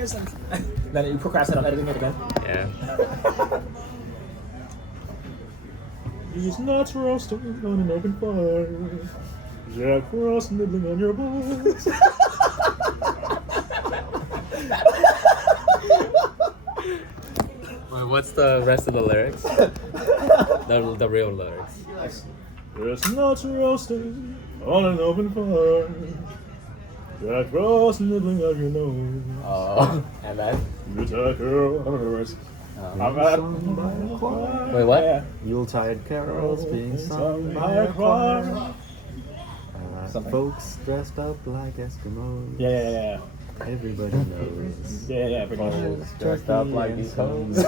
this. And then you procrastinate on editing it again. Yeah. These nuts roasting on an open fire. Jack Frost nibbling on your balls. Wait, what's the rest of the lyrics? the real lyrics. There's nuts roasting on an open fire. Jack Frost nibbling on your nose. Oh, and then? You take girl. I don't know the words. Wait, what? Yeah. Yuletide carols being sung by a choir. Some folks dressed up like Eskimos. Yeah. Everybody knows. Yeah, everybody. Dressed up like these hoes.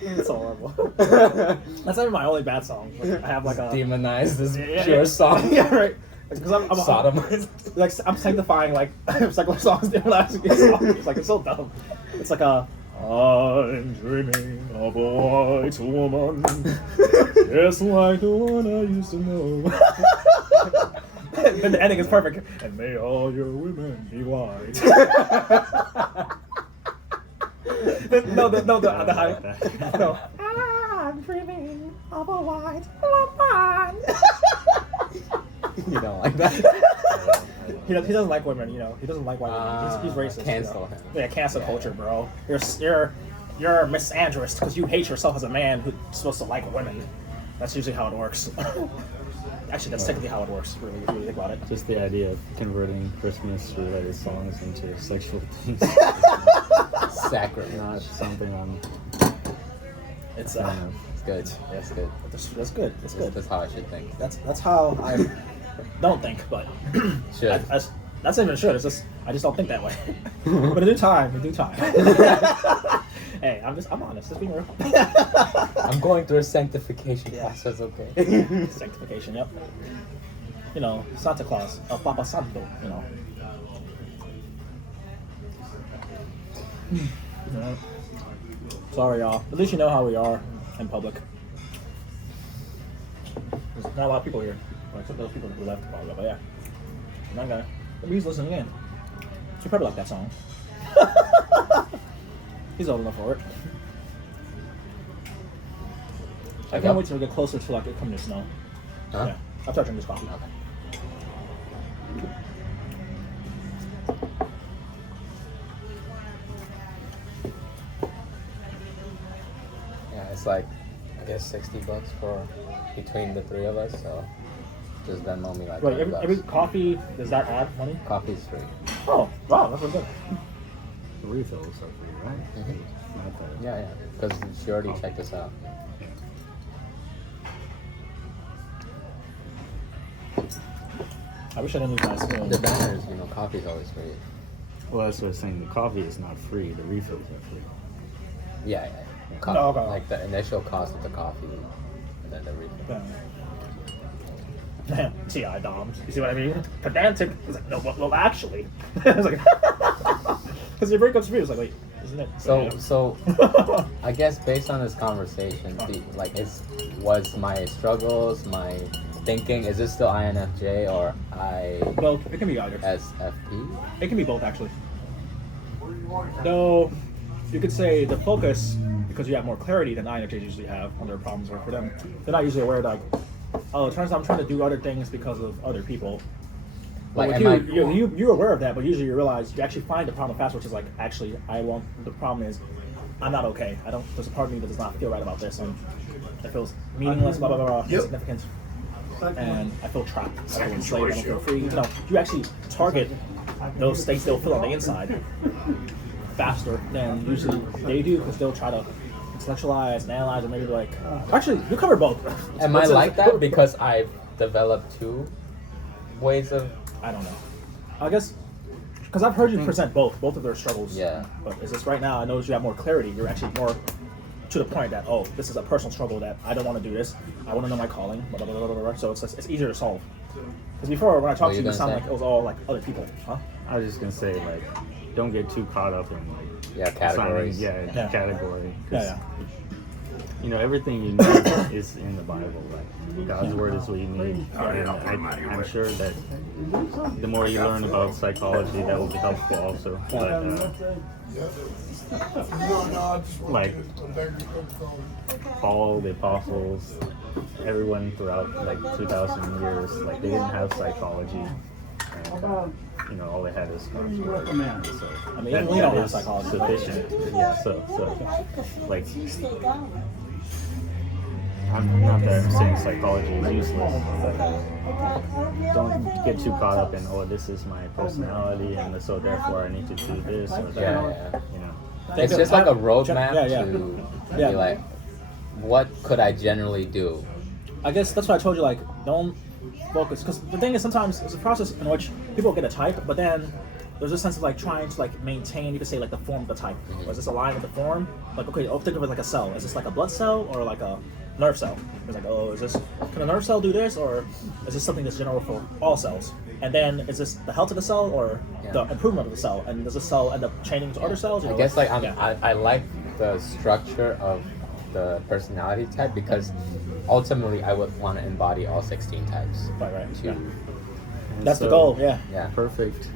It's horrible. That's not even my only bad song. I have like a Demonize this pure song. Yeah, right. Because I'm sodomized. Like I'm sanctifying like secular songs, demonizing these songs. It's like it's so dumb. It's like I'm dreaming of a white woman, just like the one I used to know. Then the ending is perfect. And may all your women be white. The high. No. I'm dreaming of a white woman. You don't like that? He doesn't like women, you know. He doesn't like white women. He's racist. Cancel him. Yeah, cancel culture, bro. You're misandrist because you hate yourself as a man who's supposed to like women. That's usually how it works. Actually, that's technically how it works. Really, if you really think about it. Just the idea of converting Christmas-related songs into sexual things. Sacrilege. Not something I'm. It's It's good. That's good. That's good. That's good. That's how I should think. That's how I don't think, but Should. that's not even should. It's just I just don't think that way. But in due time. Hey, I'm honest. Just being real. I'm going through a sanctification process. Okay. Sanctification. Yep. You know, Santa Claus, El Papa Santo. You know. Yeah. Sorry, y'all. At least you know how we are in public. There's not a lot of people here. Well, except those people who left, probably. But yeah. I'm not gonna. Maybe he's listening in. He probably like that song. He's old enough for it. I can't wait till we get closer to like it coming to snow. Huh? Yeah. I'll start drinking this coffee. Okay. Yeah, it's like I guess $60 for between the three of us. So just Venmo me like Wait, $20. every coffee, does that add money? Coffee's free. Oh, wow, that's really good. The refills are free, right? Mm-hmm. Yeah, because she already checked us out. I wish I didn't use my spoon. The banners, coffee's always free. Well, that's what I was saying. The coffee is not free. The refills are free. Yeah. Okay. Like the initial cost of the coffee, and then the refill. Damn, T.I. Doms. You see what I mean? Pedantic. It's like, no, well actually. It's like, because your breakup's free. It's like, wait, isn't it? So, I guess based on this conversation, was my struggles, my thinking, is this still INFJ or Both. It can be either. SFP? It can be both, actually. Though, you could say the focus, because you have more clarity than INFJs usually have on their problems, or for them, they're not usually aware that, oh, it turns out I'm trying to do other things because of other people. Like you're aware of that, but usually you realize you actually find the problem fast, which is like, actually, the problem is, I'm not okay. There's a part of me that does not feel right about this, and it feels meaningless, blah, blah, blah, blah, insignificant. And I feel trapped. I feel enslaved. I don't feel free. You actually target those states they'll feel on the inside faster than usually they do, because they'll try to intellectualize and analyze, and maybe like, actually, you cover both. Am I like that because I've developed two ways of? I don't know. I guess because I've heard you present both of their struggles. Yeah. But it's just right now, I notice you have more clarity. You're actually more to the point that, oh, this is a personal struggle that I don't want to do this. I want to know my calling. Blah, blah, blah, blah, blah. So it's easier to solve. Because before, when I talked to you, it sounded like it was all like other people. Huh? I was just gonna say, like, don't get too caught up in like categories. category. Yeah. you know, everything you need is in the Bible. Like God's word is what you need, and I'm sure that the more you learn about psychology, that will be helpful also. But like Paul, the apostles, everyone throughout like 2,000 years, like they didn't have psychology. And, you know, all they had is God's word. So I mean, even we don't have is psychology. sufficient. Yeah. So like, I'm not that I'm saying psychology is useless, but don't get too caught up in, oh, this is my personality, and so therefore I need to do this or that. Yeah. You know. It's just like a roadmap to Yeah. be like, what could I generally do? I guess that's why I told you, like, don't focus, because the thing is sometimes it's a process in which people get a type, but then there's a sense of like trying to like maintain, you could say, like the form of the type. Is this aligned with the form? Like, okay, I'll think of it like a cell. Is this like a blood cell or like a nerve cell? It's like, oh, can a nerve cell do this, or is this something that's general for all cells? And then is this the health of the cell or the improvement of the cell? And does the cell end up changing to other cells? You know, I guess I like the structure of the personality type because ultimately I would want to embody all 16 types. Right. Yeah. And That's so, the goal. Yeah. Perfect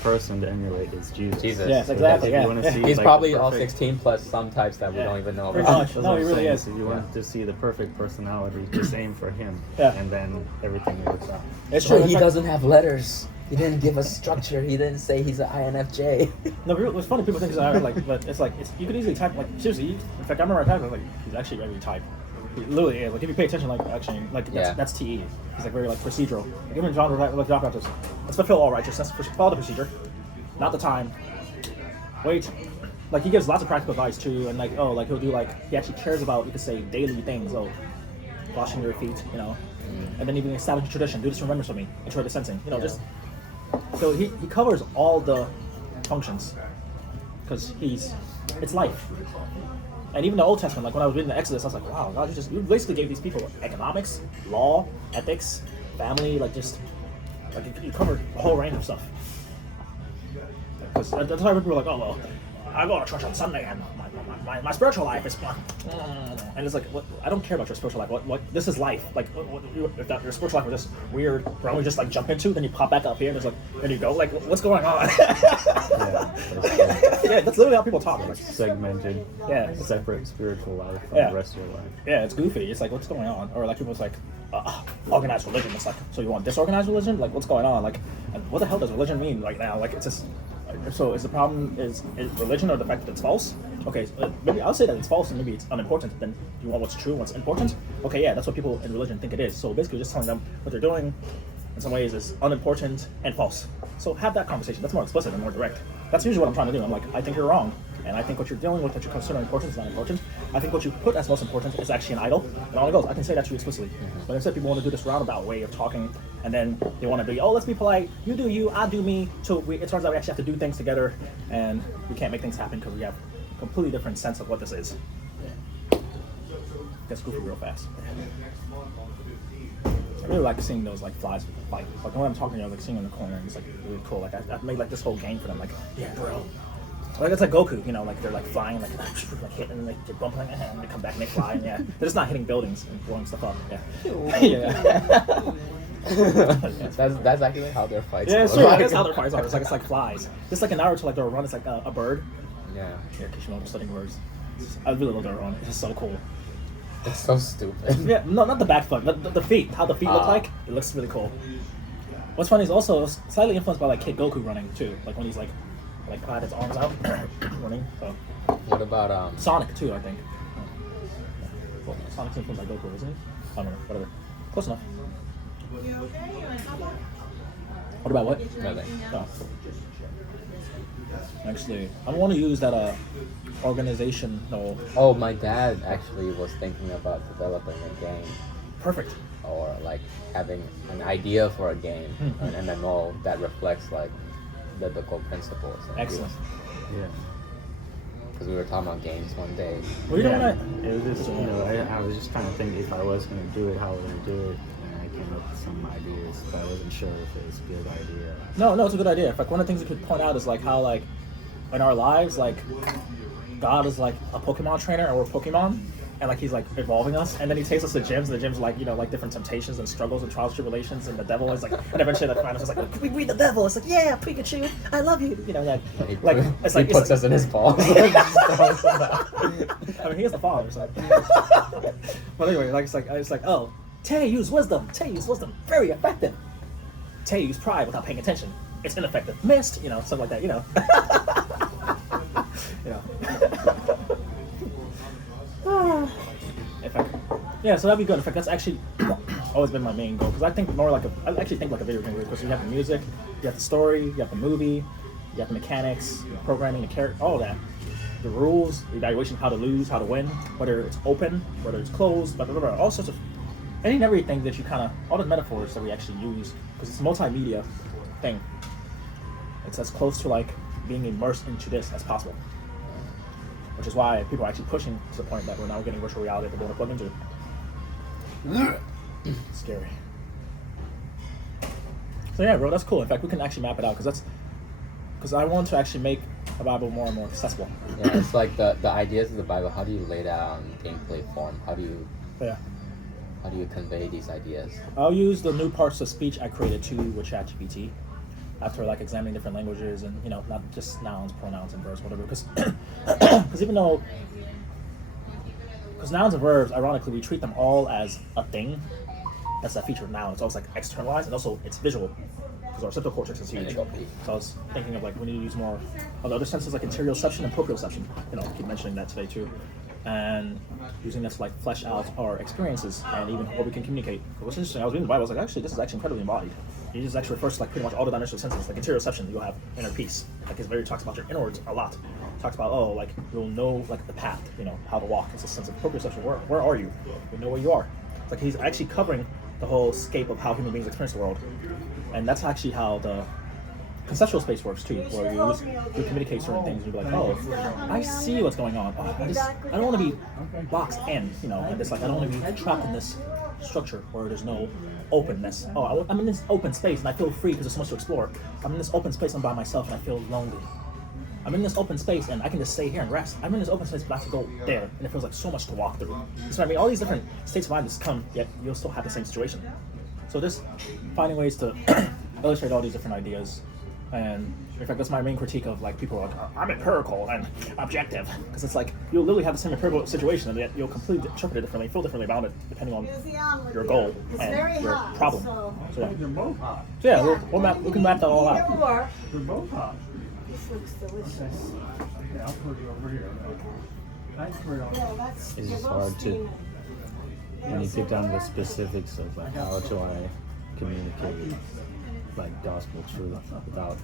person to emulate is Jesus. Yes, So exactly. if you want to see, He's like, probably the all perfect- 16 plus some types that we don't even know Pretty about. much. That's No, what he I'm really saying. is. If you want to see the perfect personality, just aim for him, Yeah. and then everything works out. It's true. But he In fact- doesn't have letters. He didn't give us structure. He didn't say he's an INFJ. No, it's funny. People think it's like, but it's like you could easily type like seriously. In fact, I remember I typed, I was like, he's actually very type. He literally is. Like if you pay attention, like actually, like that's TE. He's like very like procedural. Like even John like drop out this. Let's fulfill all righteousness. Follow the procedure, not the time. Wait. Like he gives lots of practical advice too, and like like he'll do like he actually cares about, you could say, daily things. Oh, washing your feet, you know, and then even establish a tradition. Do this in remembrance of me. Enjoy the sensing, you know, just. So he covers all the functions because it's life. And even the Old Testament, like when I was reading the Exodus, I was like, wow, God, you basically gave these people economics, law, ethics, family, like just like you covered a whole range of stuff. Because that's why people were like, oh well, I go to church on Sunday and my spiritual life is and it's like, what, I don't care about your spiritual life. What this is life. Like if your spiritual life was just weird, probably just like jump into, then you pop back up here and there's like, there you go. Like what's going on? Yeah, that's literally how people talk. Like, Segmented, separate spiritual life from the rest of your life. Yeah, it's goofy. It's like, what's going on? Or like people's like, organized religion. It's like, so you want disorganized religion? Like, what's going on? Like, what the hell does religion mean right now? Like, it's just. So is the problem is religion or the fact that it's false? Okay, maybe I'll say that it's false and maybe it's unimportant. Then you want what's true, what's important? Okay, yeah, that's what people in religion think it is. So basically, just telling them what they're doing, in some ways, is unimportant and false. So have that conversation. That's more explicit and more direct. That's usually what I'm trying to do. I'm like, I think you're wrong, and I think what you're dealing with, what you consider important, is not important. I think what you put as most important is actually an idol. And on it goes. I can say that to you explicitly. But instead, people want to do this roundabout way of talking, and then they want to be, oh, let's be polite. You do you, I do me. So it turns out we actually have to do things together, and we can't make things happen because we have a completely different sense of what this is. Gets goofy real fast. I really like seeing those like flies fight. Like when I'm talking to you, like seeing them in the corner, and it's like really cool. Like I made like this whole game for them. Like, yeah, bro. Like it's like Goku, you know, like they're like flying, like hitting, and they bump, and they come back and they fly, and yeah, they're just not hitting buildings and blowing stuff up. Yeah, yeah. That's actually how their fights. Yeah, go. it's true. That's how their fights are. It's like flies. Just like in Naruto, like they'll run. It's like a bird. Yeah. Yeah, Kishimoto studying birds. I really love their run. It's just so cool. It's so stupid. Yeah, no, not the back foot, but the feet. How the feet look like. It looks really cool. What's funny is also slightly influenced by like Kid Goku running too. Like when he's like had his arms out running. So. What about Sonic too? I think. Well, Sonic's influenced by Goku, isn't he? I don't know. Whatever. Close enough. What about what? Nothing. Oh. Actually, I want to use that organization though. Oh, my dad actually was thinking about developing a game. Perfect. Or like having an idea for a game, an MMO that reflects like biblical principles. Excellent. Yeah. Because we were talking about games one day. Well, you know what? It was just, I was just trying to think if I was going to do it, how would I do it? And I came up with some ideas, but I wasn't sure if it was a good idea. No, it's a good idea. In fact, one of the things you could point out is like how like in our lives, like God is like a Pokemon trainer and we're Pokemon. and like he's like evolving us, and then he takes us to gyms, and the gyms are like, you know, like different temptations and struggles and trials, tribulations, and the devil is like, and eventually the final is like, we read the devil. It's like, yeah, Pikachu, I love you. You know, like it's like he puts us in his paws. I mean, he is the father, so. But anyway, like it's like, oh, Tay use wisdom. Tay use wisdom, very effective. Tay use pride without paying attention. It's ineffective. Missed, you know, something like that, you know. You know. In fact, yeah, so that'd be good. In fact, that's actually always been my main goal, because I think more like I actually think like a video game, because you have the music, you have the story, you have the movie, you have the mechanics, programming, the character, all of that. The rules, the evaluation, how to lose, how to win, whether it's open, whether it's closed, blah, blah, blah, all sorts of, any and everything that you kind of, all the metaphors that we actually use, because it's a multimedia thing. It's as close to like being immersed into this as possible. Which is why people are actually pushing to the point that we're now getting virtual reality that we're going to plug into. Scary. So yeah, bro, that's cool. In fact, we can actually map it out, because I want to actually make the Bible more and more accessible. Yeah, it's like the ideas of the Bible. How do you lay it out in gameplay form? How do you convey these ideas? I'll use the new parts of speech I created too with ChatGPT. After like examining different languages and, you know, not just nouns, pronouns, and verbs, whatever, because nouns and verbs, ironically, we treat them all as a thing. That's that feature of noun. It's always like externalized, and also it's visual, because our occipital cortex is huge. So I was thinking of like we need to use more of the other senses, like interoception and proprioception. You know, I keep mentioning that today too, and using that to like flesh out our experiences and even what we can communicate. What's interesting, I was reading the Bible, I was like, actually, this is actually incredibly embodied. It just actually refers to like pretty much all the dimensional senses, like interoception, you'll have inner peace. Like it's very talks about your inwards a lot. Talks about, oh, like you'll know like the path, you know, how to walk. It's a sense of proprioception. Where are you? You know where you are. It's like he's actually covering the whole scape of how human beings experience the world. And that's actually how the conceptual space works too, where you communicate certain things. You'll be like, oh, I see what's going on. Oh, I don't want to be boxed in, you know, and it's like I don't want to be trapped in this structure where there's no openness. Oh, I'm in this open space and I feel free because there's so much to explore. I'm in this open space, I'm by myself and I feel lonely. I'm in this open space and I can just stay here and rest. I'm in this open space but I have to go there and it feels like so much to walk through. So I mean, all these different states of mind just come, yet you'll still have the same situation. So just finding ways to illustrate all these different ideas. And in fact, that's my main critique of like people are like, I'm empirical and objective, because it's like you'll literally have the same empirical situation and yet you'll completely interpret it differently, feel differently about it depending on your goal and your problem. So yeah, we can map that all out. They're both hot. This looks delicious. Okay, I'll put it over here. Thanks for all. It's just hard to, when you get down to the specifics of like how do I communicate like gospel truth without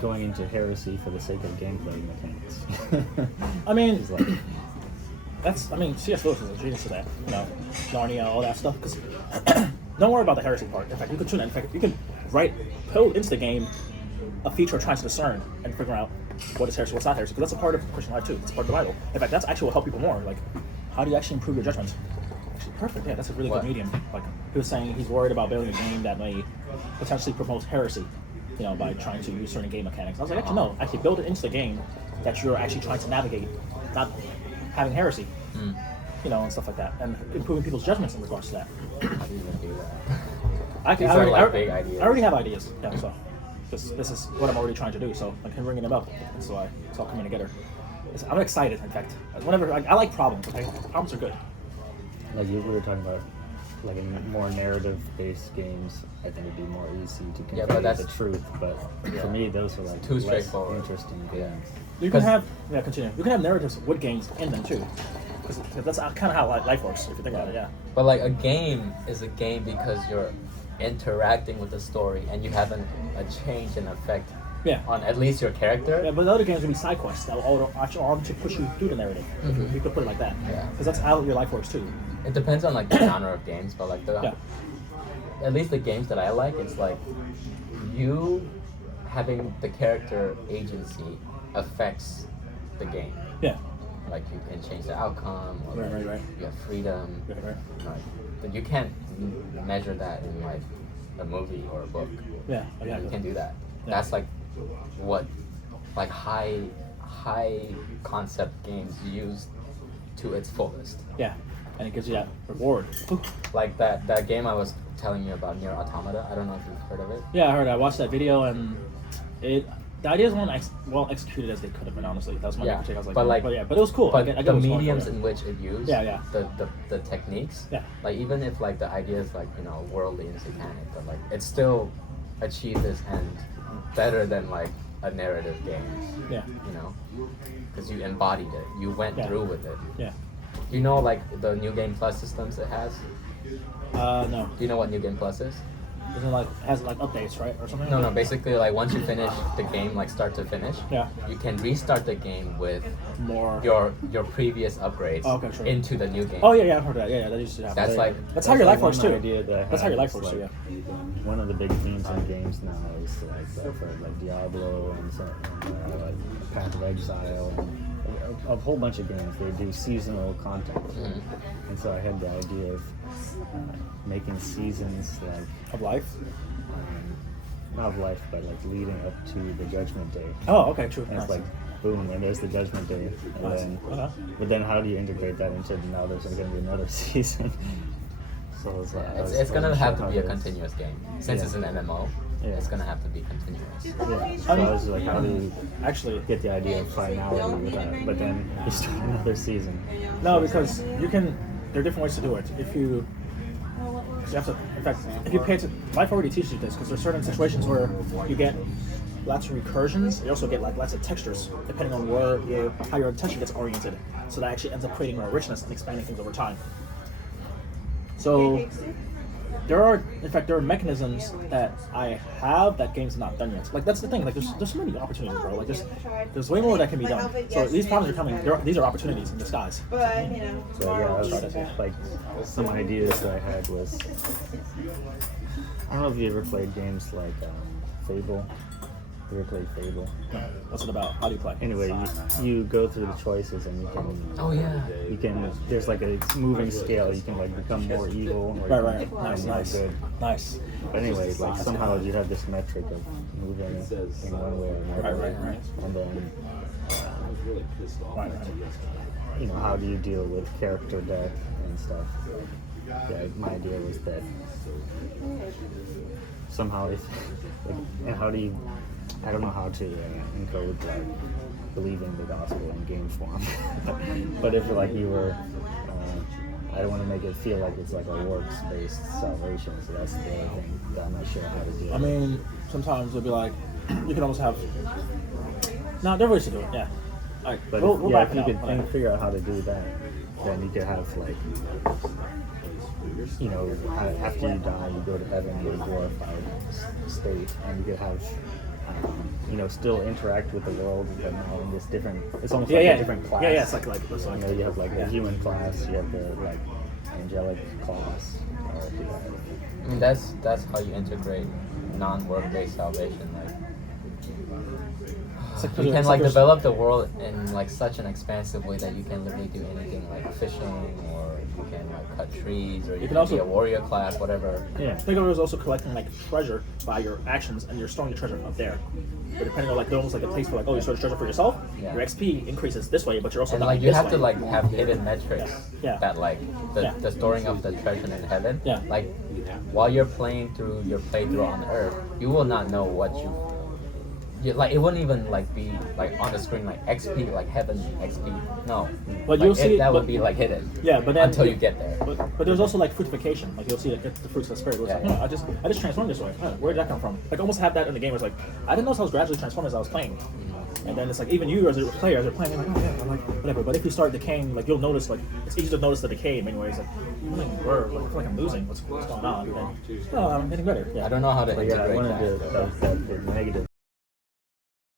going into heresy for the sake of gameplay mechanics. I mean, it's like, C.S. Lewis is a genius of that. You know, Narnia, all that stuff. Because don't worry about the heresy part. In fact, you can tune in. In fact, you can build into the game a feature trying to discern and figure out what is heresy, what's not heresy. Because that's a part of Christian life too. It's part of the Bible. In fact, that's actually what help people more. Like, how do you actually improve your judgment? Actually, perfect. Yeah, that's a really good medium. Like, he was saying he's worried about building a game that may potentially promote heresy, you know, by trying to use certain game mechanics. I was like, actually, no. Actually, build it into the game that you're actually trying to navigate, not having heresy, you know, and stuff like that, and improving people's judgments in regards to that. How do you even do that? I big ideas. I already have ideas. Yeah, so this is what I'm already trying to do. So I'm bringing them up. So it's all coming together. I'm excited. In fact, whenever I like problems. Okay, problems are good. like we were talking about, like in more narrative-based games, I think it'd be more easy to convey the truth. But for me, those are like too less straightforward. interesting games. You can have continue. You can have narratives with games in them too, because that's kind of how life works if you think about it. Yeah. But like a game is a game because you're interacting with the story and you have a change in effect on at least your character. Yeah, but the other games will be side quests that will actually push you through the narrative. You could put it like that. Yeah. Because that's how your life works too. It depends on like the genre of games, but like at least the games that I like, it's like you having the character agency affects the game. Yeah. Like you can change the outcome, or right. you have freedom. Right. But you can't measure that in like a movie or a book. Yeah. You can do that. Yeah. That's like what, like high high concept games used to its fullest. Yeah, and it gives you that reward. Like that game I was telling you about, Near Automata. I don't know if you've heard of it. Yeah, I heard. I watched that video, and the ideas weren't well executed as they could have been. Honestly, that was my main take. I was like, but it was cool. But I get the what was going mediums for it. in which it used, Yeah. the techniques, Yeah. like even if like the idea is like worldly and satanic, but like it still achieved this end better than like a narrative game. Yeah. Because you embodied it, you went through with it. Yeah. Do you know like the New Game Plus systems it has? No. Do you know what New Game Plus is? Isn't it has updates, right, or something? No. Basically, like once you finish the game, like start to finish, you can restart the game with more your previous upgrades True. into the new game. Oh yeah, I've heard that. Yeah, that used to happen. That's how your life works too. That's how your life works too. Yeah. One of the big themes in games now is for Diablo and like Path of Exile and a whole bunch of games. They do seasonal content, and so I had the idea of making seasons Of life. not of life, but like leading up to the Judgment Day. Oh, okay, true. And it's like boom, and there's the Judgment Day, and then but then how do you integrate that into now there's going to be another season? So it's like it's gonna have to be a continuous game since it's an MMO. Yeah. It's gonna have to be continuous. Yeah. So I was like, how do you actually get the idea of finality with that? But then you start another season. No, because you can. There are different ways to do it. If you have to, in fact, if you pay attention, life already teaches you this because there's certain situations where you get lots of recursions. You also get lots of textures depending on how your attention gets oriented. So that actually ends up creating more richness and expanding things over time. So there are mechanisms that I have that games have not done yet. Like that's the thing. Like there's so many opportunities, bro. Like there's way more that can be done. So these problems are coming. These are opportunities in disguise. So yeah, like some ideas that I had was I don't know if you ever played games like Fable. You ever played Fable? No. What's it about? How do you play? Anyway, you go through the choices and you can. Oh yeah. You can. There's like a moving scale. You can become more evil. Or Right. Nice. Good. Nice. But anyway, somehow you have this metric of moving in one way or another. Right. And then, Right. how do you deal with character death and stuff? Yeah, my idea was that somehow and how do you? I don't know how to encode believing the gospel in game form. But if you were, I don't want to make it feel like it's like a works-based salvation. So that's the other thing that I'm not sure how to do. I mean, sometimes it'll be like you can almost have. No, there are ways to do it. Yeah. All right. But we'll if you could figure out how to do that, then you could have after you die, you go to heaven, you go to glorified state, and you could have. Still interact with the world, but now in this different. It's almost like a different class. Yeah. It's like you have the human class, you have the angelic class. I mean that's how you integrate non-work-based salvation. You can develop the world in such an expansive way that you can literally do anything like fishing, or you can cut trees, or you can also be a warrior class, whatever. Yeah. Think of it as also collecting treasure by your actions, and you're storing the treasure up there. But depending on almost like a place for you store the treasure for yourself. Yeah. Your XP increases this way, but you're also and you have to have hidden metrics. Yeah. That the storing of the treasure in heaven. Yeah. While you're playing through your playthrough on Earth, you will not know what you. It wouldn't even be on the screen XP heaven XP. No, but you'll see that would be hidden. Yeah, but then, until you get there. But there's also fruitification. You'll see the fruits of the spirit. I just transformed this way. Where did that come from? Almost have that in the game. It's I didn't know I was gradually transforming as I was playing. And then it's even you as a player, as you're playing, you're whatever. But if you start decaying, you'll notice it's easy to notice the decay in many ways. I feel like I'm losing. What's going on? And then, I'm getting better. Yeah. I don't know how to integrate one of the negative